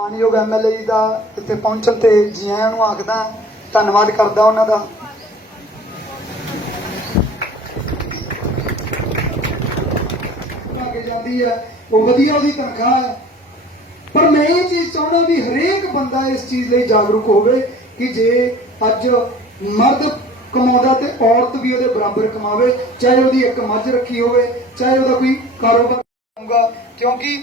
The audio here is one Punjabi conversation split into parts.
ਮਾਨਯੋਗ ਐਮਐਲਏ ਜੀ ਦਾ ਇੱਥੇ ਪਹੁੰਚਣ ਤੇ ਜੀ ਆਇਆਂ ਨੂੰ ਆਖਦਾ ਧੰਨਵਾਦ ਕਰਦਾ ਉਹਨਾਂ ਦਾ। ਅੱਗੇ ਜਾਂਦੀ ਹੈ, ਉਹ ਵਧੀਆ ਉਹਦੀ ਤਨਖਾਹ ਹੈ। ਪਰ ਮੈਂ ਇਹ ਚੀਜ਼ ਚਾਹੁੰਦਾ ਵੀ ਹਰੇਕ ਬੰਦਾ ਇਸ ਚੀਜ਼ ਲਈ ਜਾਗਰੂਕ ਹੋਵੇ ਕਿ ਜੇ ਅੱਜ ਮਰਦ ਕਮਾਉਂਦਾ ਤੇ ਔਰਤ ਵੀ ਉਹਦੇ ਬਰਾਬਰ ਕਮਾਵੇ, ਚਾਹੇ ਉਹਦੀ ਇੱਕ ਮੱਝ ਰੱਖੀ ਹੋਵੇ, ਚਾਹੇ ਉਹਦਾ ਕੋਈ ਕਾਰੋਬਾਰ ਹੋਊਗਾ, ਕਿਉਂਕਿ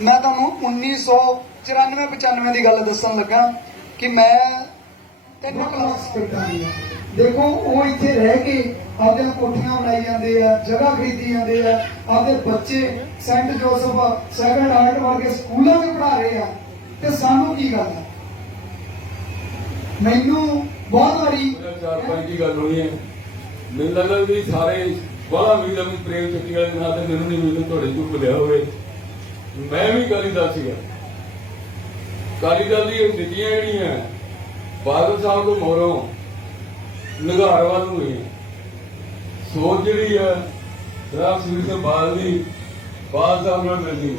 ਮੈਂ ਤੁਹਾਨੂੰ 1994 95 ਦੀ ਗੱਲ ਦੱਸਣ ਲੱਗਾ ਕਿ ਮੈਂ ਤਿੰਨ ਕਲਾਸ ਕਰਦਾ ਹਾਂ ਦੇਖੋ, ਉਹ ਇੱਥੇ ਰਹਿ ਕੇ ਆਪਦੇ ਕੋਠੀਆਂ ਬਣਾਈ ਜਾਂਦੇ ਆ, ਜਗ੍ਹਾ ਖਰੀਦੀ ਜਾਂਦੇ ਆ, ਆਪਦੇ ਬੱਚੇ ਸੈਂਟ ਜੋਸਫ, ਸੈਕੰਡ ਹਾਰਟ ਵਰਗੇ ਸਕੂਲਾਂ 'ਚ ਪੜ੍ਹਾ ਰਹੇ ਆ। ਤੇ ਸਾਨੂੰ ਕੀ ਗੱਲ ਹੈ ਮੈਨੂੰ ਬਹੁਤ ਵਾਰੀ ਚਾਰ ਪੰਜ ਦੀ ਗੱਲ ਹੋਈ ਹੈ। ਮੈਨੂੰ ਲੱਗਦਾ ਵੀ ਸਾਰੇ ਬਾਲਾ ਵੀ ਪ੍ਰੇਮ ਚੱਕੀ ਵਾਲੇ ਨਾਲ ਤੇ ਮੈਨੂੰ ਨਹੀਂ ਮੈਨੂੰ ਤੁਹਾਡੇ ਤੋਂ ਭੁੱਲਿਆ ਹੋਵੇ। ਮੈਂ ਵੀ ਕਾਲੀ ਦਾ ਸੀਗਾ। ਕਾਲੀ ਦਾ ਦੀ ਦਿੱਤੀਆਂ ਜਿਹੜੀਆਂ, ਬਾਦਲ ਸਾਹਿਬ ਤੋਂ ਮੋਰੋਂ ਨਿਗਾਰ ਨੂੰ ਹੋਈ ਸੋਚ ਜਿਹੜੀ ਹੈ ਰਾਮ ਸਿੰਘ ਤੋਂ ਬਾਦ ਦੀ ਬਾਦ ਸਾਹਿਬ ਨਾਲ ਮਿਲਦੀ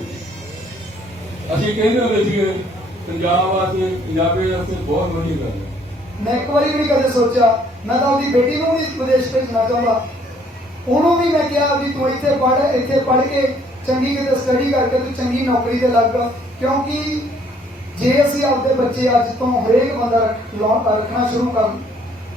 ਅਸੀਂ ਕਹਿੰਦੇ ਹੁੰਦੇ ਸੀਗੇ, ਪੰਜਾਬ ਵਾਸਤੇ, ਪੰਜਾਬੀ ਵਾਸਤੇ ਬਹੁਤ ਵਧੀਆ ਗੱਲ ਹੈ। ਮੈਂ ਇੱਕ ਵਾਰੀ ਵੀ ਕਦੇ ਸੋਚਿਆ, ਮੈਂ ਤਾਂ ਆਪਣੀ ਬੇਟੀ ਨੂੰ ਵੀ ਵਿਦੇਸ਼ ਭੇਜਣਾ ਚਾਹੁੰਦਾ। ਉਹਨੂੰ ਵੀ ਮੈਂ ਕਿਹਾ ਵੀ ਤੂੰ ਇੱਥੇ ਪੜ੍ਹ ਇੱਥੇ ਪੜ੍ਹ ਕੇ ਚੰਗੀ ਸਟੱਡੀ ਕਰਕੇ ਤੂੰ ਚੰਗੀ ਨੌਕਰੀ ਤੇ ਲੱਗ ਕਿਉਂਕਿ ਜੇ ਅਸੀਂ ਆਪਦੇ ਬੱਚੇ ਅੱਜ ਤੋਂ ਹਰੇਕ ਬੰਦਾ ਲੋਨ ਰੱਖਣਾ ਸ਼ੁਰੂ ਕਰ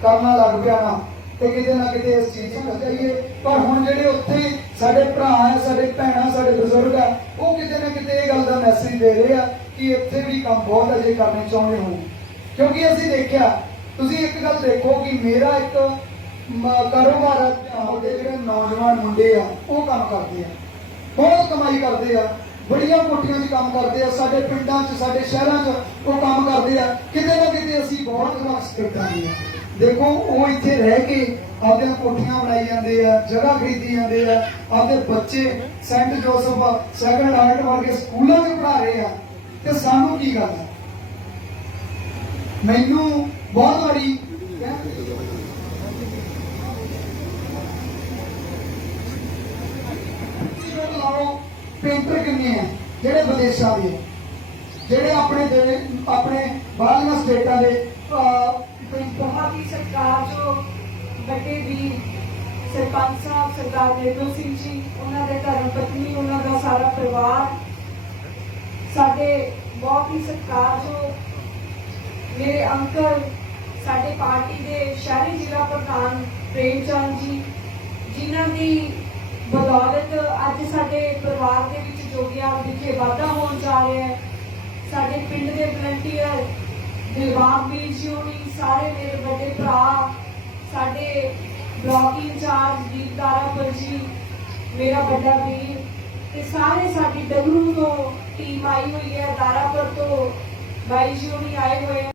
ਕਰਨਾ ਲੱਗ ਪਿਆ ਨਾ, ਤੇ ਕਿਤੇ ਨਾ ਕਿਤੇ ਇਸ ਚੀਜ਼ ਨੂੰ ਜਾਈਏ ਪਰ ਹੁਣ ਜਿਹੜੇ ਉੱਥੇ ਸਾਡੇ ਭਰਾ ਹੈ, ਸਾਡੇ ਭੈਣਾਂ, ਸਾਡੇ ਬਜ਼ੁਰਗ ਆ ਉਹ ਕਿਤੇ ਨਾ ਕਿਤੇ ਇਹ ਗੱਲ ਦਾ ਮੈਸੇਜ ਦੇ ਰਹੇ ਆ ਕਿ ਇੱਥੇ ਵੀ ਕੰਮ ਬਹੁਤ ਅਜੇ ਕਰਨੇ ਚਾਹੁੰਦੇ ਹੋ ਕਿਉਂਕਿ ਅਸੀਂ ਦੇਖਿਆ, ਤੁਸੀਂ ਇੱਕ ਗੱਲ ਦੇਖੋ ਕਿ ਮੇਰਾ ਇੱਕ ਕਾਰੋਬਾਰ ਹੈ ਪੰਜਾਬ ਜਿਹੜੇ ਨੌਜਵਾਨ ਮੁੰਡੇ ਆ, ਉਹ ਕੰਮ ਕਰਦੇ ਆ। ਬਹੁਤ ਕਮਾਈ ਕਰਦੇ ਆ, ਬੜੀਆਂ ਕੋਠੀਆਂ 'ਚ ਕੰਮ ਕਰਦੇ ਆ, ਸਾਡੇ ਪਿੰਡਾਂ 'ਚ, ਸਾਡੇ ਸ਼ਹਿਰਾਂ 'ਚ ਉਹ ਕੰਮ ਕਰਦੇ ਆ। ਕਿਤੇ ਨਾ ਕਿਤੇ ਅਸੀਂ ਬਹੁਤ ਰਕਸ ਕਰਦੇ ਦੇਖੋ, ਉਹ ਇੱਥੇ ਰਹਿ ਕੇ ਆਪਦੇ ਕੋਠੀਆਂ ਬਣਾਈ ਜਾਂਦੇ ਆ, ਜਗ੍ਹਾ ਖਰੀਦੀ ਜਾਂਦੇ ਆ। ਆਪਦੇ ਬੱਚੇ ਸੈਂਟ ਜੋਸਫ, ਸੈਕੰਡ ਹਾਰਟ ਵਰਗੇ ਸਕੂਲਾਂ 'ਚ ਪੜ੍ਹਾ ਰਹੇ ਆ। ਤੇ ਸਾਨੂੰ ਕੀ ਗੱਲ ਹੈ ਮੈਨੂੰ ਬਹੁਤ ਵਾਰੀ ਪੇਂਟਰ ਕਿੰਨੇ ਆ? ਜਿਹੜੇ ਵਿਦੇਸ਼ਾਂ ਦੇ। ਜਿਹੜੇ ਆਪਣੇ ਆਪਣੇ ਬਾਹਰਲੀਆਂ ਸਟੇਟਾਂ ਦੇ ਬਹੁਤ ਹੀ ਸਤਿਕਾਰ ਜੋ ਵੱਡੇ ਵੀ ਸਰਪੰਚ ਸਾਹਿਬ, ਸਰਦਾਰ ਨੇਤੋ ਸਿੰਘ ਜੀ, ਉਹਨਾਂ ਦੇ ਧਰਮ ਪਤਨੀ, ਉਹਨਾਂ ਦਾ ਸਾਰਾ ਪਰਿਵਾਰ, ਸਾਡੇ ਬਹੁਤ ਹੀ ਸਤਿਕਾਰਯੋਗ ਮੇਰੇ ਅੰਕਲ, ਸਾਡੇ ਪਾਰਟੀ ਦੇ ਸ਼ਹਿਰੀ ਜ਼ਿਲ੍ਹਾ ਪ੍ਰਧਾਨ ਪ੍ਰੇਮ ਚੰਦ ਜੀ ਅੱਜ ਸਾਡੇ ਪਰਿਵਾਰ ਦੇ ਵਿੱਚ ਜੋਗਿਆ ਵਿਖੇ ਵਾਧਾ ਹੋਣ ਜਾ ਰਿਹਾ ਹੈ, ਸਾਡੇ ਪਿੰਡ ਦੇ ਵਲੰਟੀਅਰ ਦਿਲਬਾਗ ਵੀਰ ਜੀ ਹੋਣੀ, ਸਾਰੇ ਮੇਰੇ ਵੱਡੇ ਭਰਾ, ਸਾਡੇ ਬਲਾਕ ਇੰਚਾਰਜ ਦੀਪਦਾਰਾ ਜੀ ਮੇਰਾ ਵੱਡਾ ਵੀਰ ਤੇ ਸਾਰੇ ਸਾਡੀ ਡਗਰੂ ਤੋਂ ਟੀਮ ਆਈ ਹੋਈ ਹੈ, ਦਾਰਾਪੁਰ ਤੋਂ ਬਾਈ ਜੀ ਹੋਣੀ ਆਏ ਹੋਏ